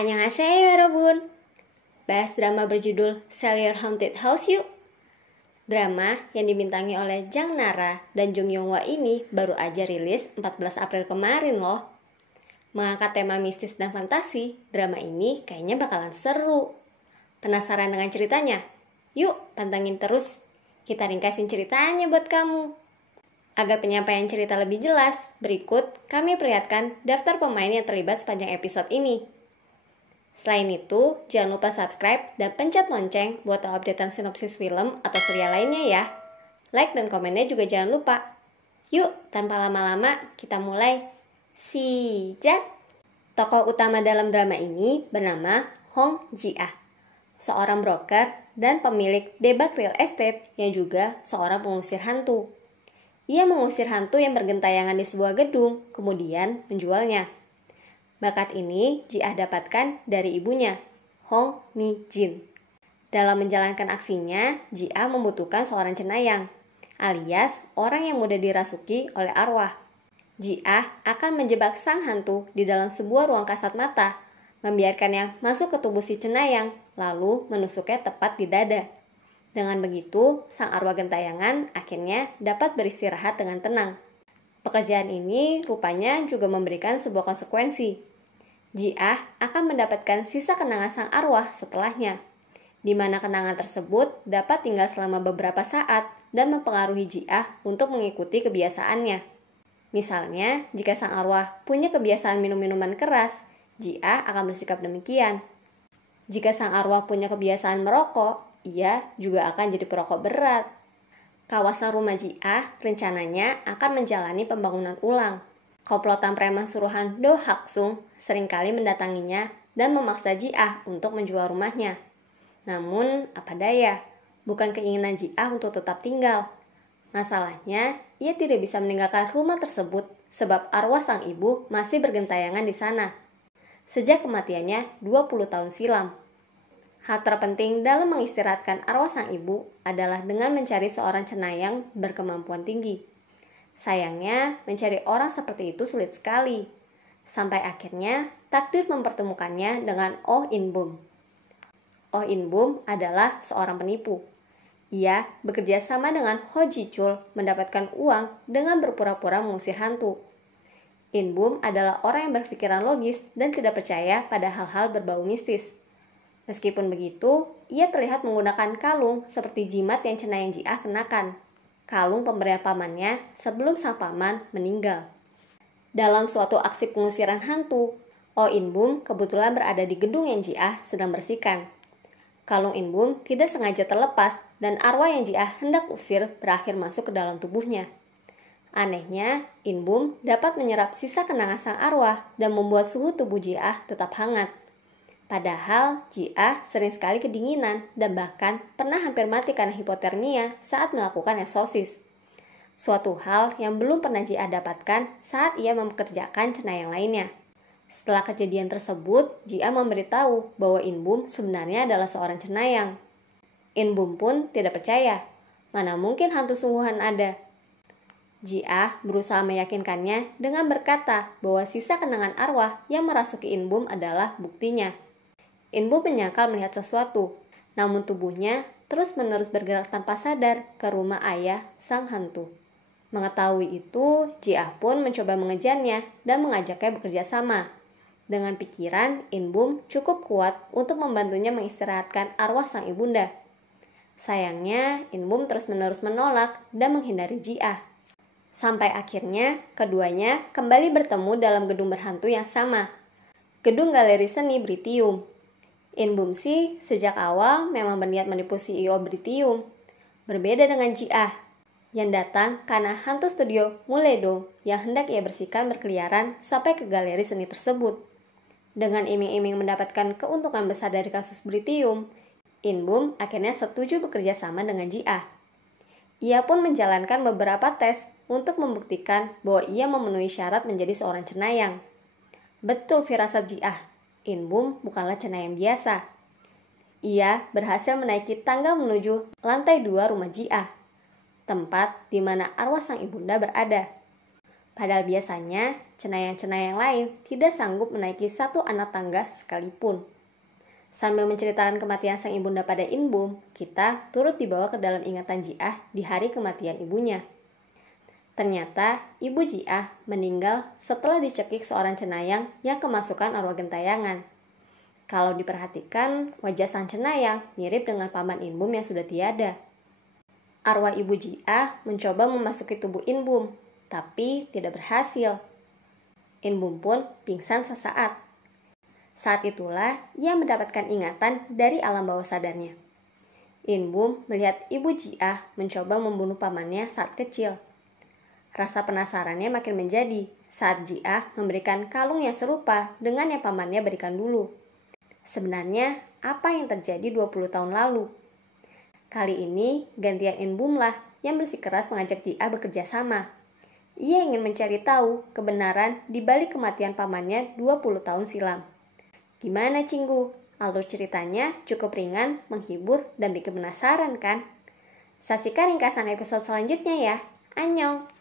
Annyeonghaseyo 여러분. Bahas drama berjudul Sell Your Haunted House yuk. Drama yang dibintangi oleh Jang Nara dan Jung Yong-hwa ini baru aja rilis 14 April kemarin loh. Mengangkat tema mistis dan fantasi, drama ini kayaknya bakalan seru. Penasaran dengan ceritanya? Yuk, pantengin terus. Kita ringkasin ceritanya buat kamu. Agar penyampaian cerita lebih jelas, berikut kami perlihatkan daftar pemain yang terlibat sepanjang episode ini. Selain itu, jangan lupa subscribe dan pencet lonceng buat tahu updatean sinopsis film atau serial lainnya ya. Like dan komennya juga jangan lupa. Yuk, tanpa lama-lama, kita mulai. Sijak! Tokoh utama dalam drama ini bernama Hong Ji-ah, seorang broker dan pemilik debak real estate yang juga seorang pengusir hantu. Ia mengusir hantu yang bergentayangan di sebuah gedung, kemudian menjualnya. Bakat ini Ji-ah dapatkan dari ibunya, Hong Mi-jin. Dalam menjalankan aksinya, Ji-ah membutuhkan seorang cenayang, alias orang yang mudah dirasuki oleh arwah. Ji-ah akan menjebak sang hantu di dalam sebuah ruang kasat mata, membiarkannya masuk ke tubuh si cenayang, lalu menusuknya tepat di dada. Dengan begitu, sang arwah gentayangan akhirnya dapat beristirahat dengan tenang. Pekerjaan ini rupanya juga memberikan sebuah konsekuensi. Ji-ah akan mendapatkan sisa kenangan sang arwah setelahnya, di mana kenangan tersebut dapat tinggal selama beberapa saat dan mempengaruhi Ji-ah untuk mengikuti kebiasaannya. Misalnya, jika sang arwah punya kebiasaan minum minuman keras, Ji-ah akan bersikap demikian. Jika sang arwah punya kebiasaan merokok, ia juga akan jadi perokok berat. Kawasan rumah Ji-ah rencananya akan menjalani pembangunan ulang. Komplotan preman suruhan Do Hak-sung seringkali mendatanginya dan memaksa Ji-ah untuk menjual rumahnya. Namun, apa daya, bukan keinginan Ji-ah untuk tetap tinggal. Masalahnya, ia tidak bisa meninggalkan rumah tersebut sebab arwah sang ibu masih bergentayangan di sana. Sejak kematiannya 20 tahun silam. Hal terpenting dalam mengistirahatkan arwah sang ibu adalah dengan mencari seorang cenayang berkemampuan tinggi. Sayangnya, mencari orang seperti itu sulit sekali. Sampai akhirnya, takdir mempertemukannya dengan Oh In-bum. Oh In-bum adalah seorang penipu. Ia bekerja sama dengan Ho Ji-chul mendapatkan uang dengan berpura-pura mengusir hantu. In-bum adalah orang yang berpikiran logis dan tidak percaya pada hal-hal berbau mistis. Meskipun begitu, ia terlihat menggunakan kalung seperti jimat yang cenayang Ji-ah kenakan. Kalung pemberian pamannya sebelum sang paman meninggal. Dalam suatu aksi pengusiran hantu, Oh In-bum kebetulan berada di gedung yang Ji-ah sedang bersihkan. Kalung In-bum tidak sengaja terlepas dan arwah yang Ji-ah hendak usir berakhir masuk ke dalam tubuhnya. Anehnya, In-bum dapat menyerap sisa kenangan sang arwah dan membuat suhu tubuh Ji-ah tetap hangat. Padahal, Ji-ah sering sekali kedinginan dan bahkan pernah hampir mati karena hipotermia saat melakukan eksorsis. Suatu hal yang belum pernah Ji-ah dapatkan saat ia mempekerjakan cenayang lainnya. Setelah kejadian tersebut, Ji-ah memberitahu bahwa In-bum sebenarnya adalah seorang cenayang. In-bum pun tidak percaya, mana mungkin hantu sungguhan ada. Ji-ah berusaha meyakinkannya dengan berkata bahwa sisa kenangan arwah yang merasuki In-bum adalah buktinya. In-bum menyangkal melihat sesuatu, namun tubuhnya terus-menerus bergerak tanpa sadar ke rumah ayah sang hantu. Mengetahui itu, Ji-ah pun mencoba mengejarnya dan mengajaknya bekerja sama. Dengan pikiran, In-bum cukup kuat untuk membantunya mengistirahatkan arwah sang ibunda. Sayangnya, In-bum terus-menerus menolak dan menghindari Ji-ah. Sampai akhirnya, keduanya kembali bertemu dalam gedung berhantu yang sama, gedung galeri seni Britium. In-bum sih sejak awal memang berniat menipu CEO Britium. Berbeda dengan Ji-ah yang datang karena hantu studio Muledong yang hendak ia bersihkan berkeliaran sampai ke galeri seni tersebut. Dengan iming-iming mendapatkan keuntungan besar dari kasus Britium, In-bum akhirnya setuju bekerja sama dengan Ji-ah. Ia pun menjalankan beberapa tes untuk membuktikan bahwa ia memenuhi syarat menjadi seorang cenayang. Betul firasat Ji-ah. In-bum bukanlah cenayang biasa. Ia berhasil menaiki tangga menuju lantai 2 rumah Ji-ah, tempat di mana arwah sang ibunda berada. Padahal biasanya cenayang-cenayang lain tidak sanggup menaiki satu anak tangga sekalipun. Sambil menceritakan kematian sang ibunda pada Inbum, kita turut dibawa ke dalam ingatan Jiah di hari kematian ibunya. Ternyata ibu Jiah meninggal setelah dicekik seorang cenayang yang kemasukan arwah gentayangan. Kalau diperhatikan, wajah sang cenayang mirip dengan paman Inbum yang sudah tiada. Arwah ibu Jiah mencoba memasuki tubuh Inbum, tapi tidak berhasil. Inbum pun pingsan sesaat. Saat itulah ia mendapatkan ingatan dari alam bawah sadarnya. Inbum melihat ibu Jiah mencoba membunuh pamannya saat kecil. Rasa penasarannya makin menjadi saat Jiah memberikan kalung yang serupa dengan yang pamannya berikan dulu. Sebenarnya, apa yang terjadi 20 tahun lalu? Kali ini, gantian Inbum lah yang bersikeras mengajak Jiah bekerja sama. Ia ingin mencari tahu kebenaran di balik kematian pamannya 20 tahun silam. Gimana Cinggu? Alur ceritanya cukup ringan, menghibur, dan bikin penasaran kan? Saksikan ringkasan episode selanjutnya ya. Annyeong!